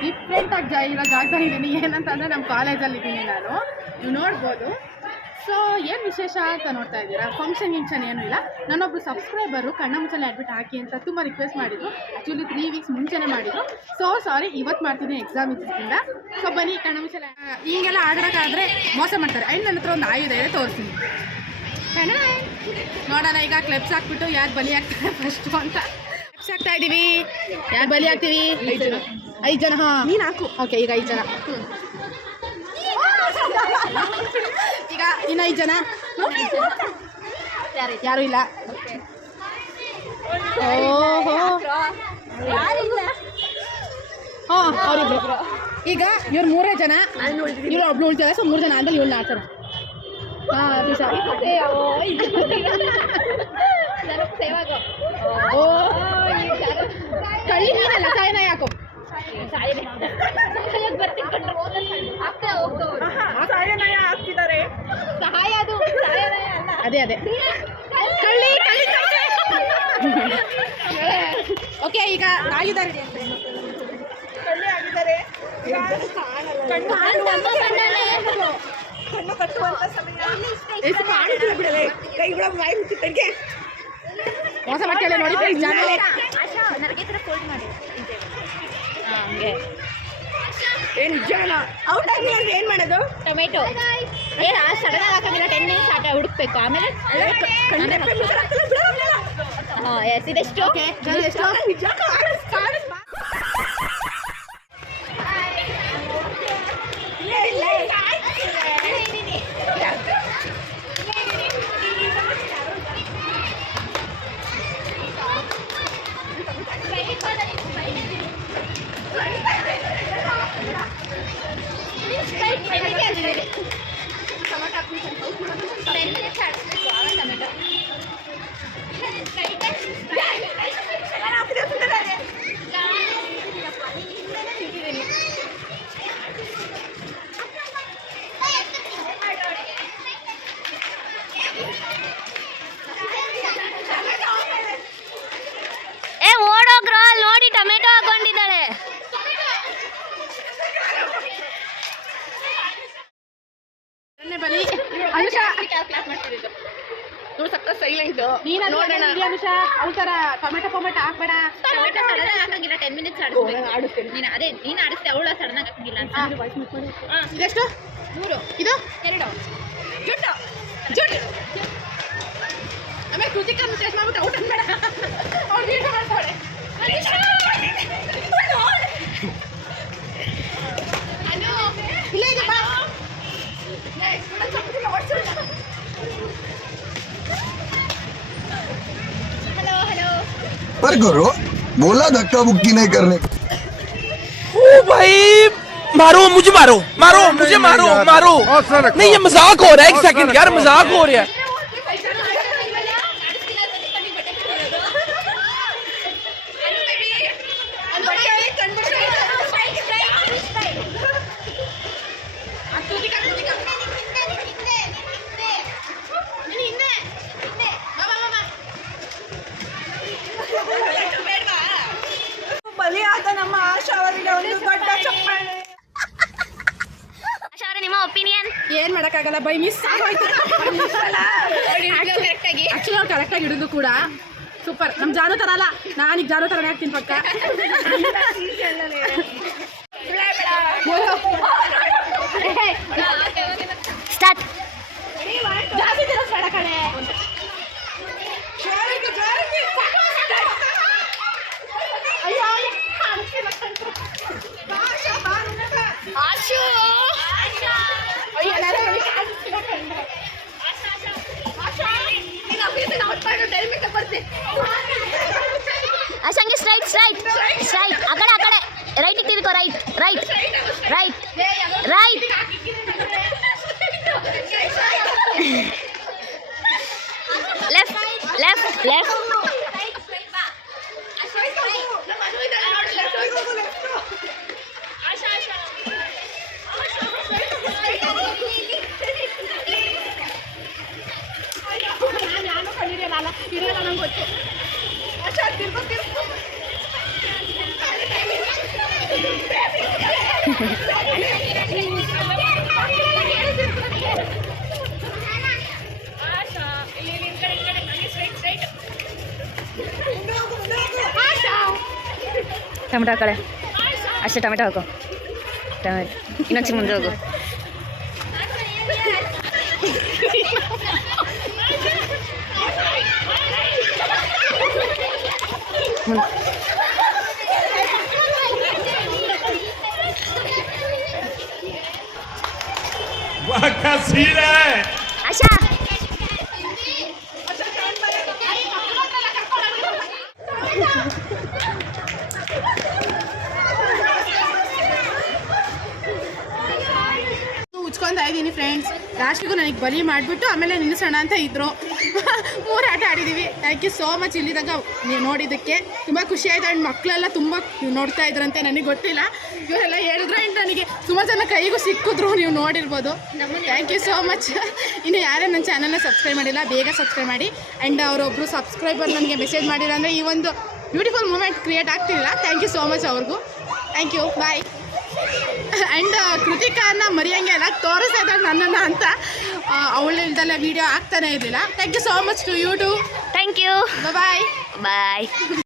ಡಿಫ್ರೆಂಟಾಗಿ ಇರೋ ಜಾಗದಲ್ಲಿದ್ದೀನಿ. ಏನಂತಂದರೆ ನಮ್ಮ ಕಾಲೇಜಲ್ಲಿದ್ದೀನಿ ನಾನು, ನೀವು ನೋಡ್ಬೋದು. ಸೊ ಏನು ವಿಶೇಷ ಅಂತ ನೋಡ್ತಾ ಇದ್ದೀರಾ, ಫಂಕ್ಷನ್ ಏನೂ ಇಲ್ಲ. ನನ್ನೊಬ್ಬರು ಸಬ್ಸ್ಕ್ರೈಬರು ಕಣ್ಣ ಮುಚ್ಚಲೆ ಅಡ್ಮಿಟ್ ಹಾಕಿ ಅಂತ ತುಂಬ ರಿಕ್ವೆಸ್ಟ್ ಮಾಡಿದರು. ಆ್ಯಕ್ಚುಲಿ 3 ವೀಕ್ಸ್ ಮುಂಚೆನೇ ಮಾಡಿದರು. ಸೊ ಸಾರಿ, ಇವತ್ತು ಮಾಡ್ತಿದ್ದೀನಿ ಎಕ್ಸಾಮ್ ಇದ್ದಿದ್ದರಿಂದ. ಸೊ ಬನ್ನಿ, ಕಣ್ಣ ಮುಚ್ಚಲೆ ಹೀಗೆಲ್ಲ ಆಡೋಕ್ಕಾದರೆ ಮೋಸ ಮಾಡ್ತಾರೆ. ಆ್ಯಂಡ್ ನನ್ನ ಹತ್ರ ಒಂದು ಆಯುಧ ಇದೆ, ತೋರಿಸ್ತೀನಿ. ನೋಡೋಣ ಈಗ ಕ್ಲೆಪ್ಸ್ ಹಾಕ್ಬಿಟ್ಟು ಯಾರು ಬಲಿ ಆಗ್ತಾರೆ ಫಸ್ಟು ಅಂತ. ಕ್ಲೆಪ್ಸ್ ಹಾಕ್ತಾ ಇದ್ದೀವಿ. ಯಾರು ಬಲಿ ಆಗ್ತೀವಿ? 5 ಜನ. ಹಾಂ, ನೀನು ಹಾಕು. ಓಕೆ, ಈಗ 5 ಜನ. ಈಗ ಇನ್ನು 5 ಜನ. ಯಾರು ಇಲ್ಲ. ಓಹೋ, ಹಾಂ, ಅವರಿಬ್ರು. ಈಗ ಇವ್ರು 3 ಜನ, ಇವ್ರು ಒಬ್ಳು ಉಳ್ತಾರೆ. ಸೊ 3 ಜನ ಆದ್ಮೇಲೆ ಇವ್ಳನ್ನ ಆಡ್ತಾರೆ. ಹಾಂ, ಓ ಕಳ್ಳಿ ನೀನಲ್ಲ, ಸಾಯನ ಯಾಕೋ ಅದೇ ಅದೇ ಕಳ್ಳಿ. ಓಕೆ, ಈಗ ಆಗಿದ್ದಾರೆ. ಕಣ್ಣು ಕಟ್ಟುವಂತ ಸಮಯ. ಮೋಸ ಮಾಡ್ಕೊಳ್ಳಿ ನೋಡಿ ಫ್ರೆಂಡ್ಸ್. ಹಂಗೆ ಏನು ಜಾನ ಔಟ್ ಆಗಿಲ್ಲ ಅಂದ್ರೆ ಏನು ಮಾಡೋದು? ಟೊಮೆಟೊ ಸಡನ್ ಆಗಿ ಹಾಕೋದಿಲ್ಲ, 10 ಮಿನಿಟ್ಸ್ ಆಟ ಹುಡುಕ್ಬೇಕು. ಆಮೇಲೆ ಹಾಂ, ಎಸ್, ಇದೆಷ್ಟು? ಓಕೆ, ಎಷ್ಟು? ನೋಡಿ ಟೊಮೆಟೊ ಹಾಕೊಂಡಿದ್ದಾಳೆ. ಬಲಿ ಅನುಷಾ ನೋಡು, ಸಕ್ಕ ಸೈಲೆಂಟ್. ನೀನು ನೋಡೋಣ ಅನುಷಾ, ಅವತರ ಟೊಮೆಟೊ ಹಾಕ್ಬೇಡ. ಟೊಮೆಟೊ ಸಡನ್ ಹಾಕಂಗಿಲ್ಲ, 10 ಮಿನಿಟ್ಸ್ ಆಡಿಸ್ತೀನಿ. ನೀನು ಅದೇ ನೀನು ಆಡಿಸ್ತೆ, ಅವಳ ಸಡನ್ ಆಗಿ ಹಾಕಂಗಿಲ್ಲ. ಇದೆಷ್ಟು? 3. ಇದು 2. ಜುಟ್ಟು ಆಮೇಲೆ ಕೃತಿಕಾ ಟೆಸ್ಟ್ ಮಾಡ್ಬಿಟ್ಟು ಔಟ್ ಅನ್ಬೇಡ. ಅವ್ರು ವೀಡಿಯೋ ಮಾಡ್ತಾಳೆ. ಇಲ್ಲ ಇದೆ ಬಾ. पर करो, बोला धक्का बुक्की नहीं करने. ओ भाई, मारो मुझे, मारो मुझे, मारो. नहीं, ये मजाक हो रहा है. 1 सेकंड यार, मजाक हो रहा है. ಬಲಿಯಾದ ನಮ್ಮ ಆಶಾ ಅವರಿಗೆ ಒಂದು ದೊಡ್ಡ ಚಪ್ಪಾಳೆ. ಆಶಾ ಅವರೇ, ನಿಮ್ಮ ಒಪಿನಿಯನ್? ಏನು ಮಾಡೋಕ್ಕಾಗಲ್ಲ, ಬೈ ಮಿಸ್ ಆಗೋಯ್ತು. ಕರೆಕ್ಟಾಗಿ ಹಿಡಿದು ಕೂಡ ಸೂಪರ್. ನಮ್ಮ ಜಾನು ಥರ ಅಲ್ಲ, ನಾನೀಗ ಜಾನು ಥರನೇ ಆಗ್ತೀನಿ ಪಕ್ಕ. ಸ್ಟಾರ್ಟ್. ಜಾಸ್ತಿ ದಿನ ಬೇಡ ಕಣೆ. ಆಶಂಗೆ ಸ್ಟ್ರೈಟ್. ಆ ಕಡೆ ರೈಟ್ ತಿರ್ಕೋ. ರೈಟ್. ಲೆಫ್ಟ್. ಟೊಮೆಟೊ ಹಾಕಳೆ ಅಷ್ಟೇ, ಟೊಮೆಟೊ ಹಾಕು. ಟೊಮೆಟೊ ಇನ್ನೊಂದು ಮುಂದೆ ಹೋಗು. ಆಶಾ ಉಚ್ಕೊತಾ ಇದ್ದೀನಿ ಫ್ರೆಂಡ್ಸ್. ಲಾಸ್ಟಿಗೂ ನನಗೆ ಬಲಿ ಮಾಡಿಬಿಟ್ಟು ಆಮೇಲೆ ನಿಲ್ಲಿಸೋಣ ಅಂತ ಇದ್ರು. 3 ಆಟ ಆಡಿದ್ದೀವಿ. ಥ್ಯಾಂಕ್ ಯು ಸೋ ಮಚ್ ಇಲ್ಲಿ ತನಕ ನೀವು ನೋಡಿದ್ದಕ್ಕೆ. ತುಂಬ ಖುಷಿ ಆಯಿತು. ಆ್ಯಂಡ್ ಮಕ್ಕಳೆಲ್ಲ ತುಂಬ ನೋಡ್ತಾ ಇದ್ರಂತೆ, ನನಗೆ ಗೊತ್ತಿಲ್ಲ. ಇವರೆಲ್ಲ ಹೇಳಿದ್ರು ಆ್ಯಂಡ್ ನನಗೆ ಸುಮಾರು ಜನ ಕೈಗೂ ಸಿಕ್ಕಿದ್ರು, ನೀವು ನೋಡಿರ್ಬೋದು. Thank you so much. ಇನ್ನು ಯಾರೇ ನನ್ನ ಚಾನಲ್ನ ಸಬ್ಸ್ಕ್ರೈಬ್ ಮಾಡಿಲ್ಲ ಬೇಗ ಸಬ್ಸ್ಕ್ರೈಬ್ ಮಾಡಿ. ಆ್ಯಂಡ್ ಅವರೊಬ್ಬರು ಸಬ್ಸ್ಕ್ರೈಬರ್ ನನಗೆ ಮೆಸೇಜ್ ಮಾಡಿಲ್ಲ ಅಂದರೆ ಈ ಒಂದು ಬ್ಯೂಟಿಫುಲ್ ಮೂಮೆಂಟ್ ಕ್ರಿಯೇಟ್ ಆಗ್ತಿಲ್ಲ. ಥ್ಯಾಂಕ್ ಯು ಸೋ ಮಚ್ ಅವ್ರಿಗೂ. Thank you, bye. ಆ್ಯಂಡ್ ಕೃತಿಕಾನ ಮರಿಯಂಗೆ ಎಲ್ಲ ತೋರಿಸ್ತಾ ಇದ್ದಾರೆ ನನ್ನನ್ನು ಅಂತ. ಅವಳಿಲ್ದೆಲ್ಲ ವೀಡಿಯೋ ಆಗ್ತಾನೆ ಇರಲಿಲ್ಲ. Thank you so much to you too. Thank you, bye bye.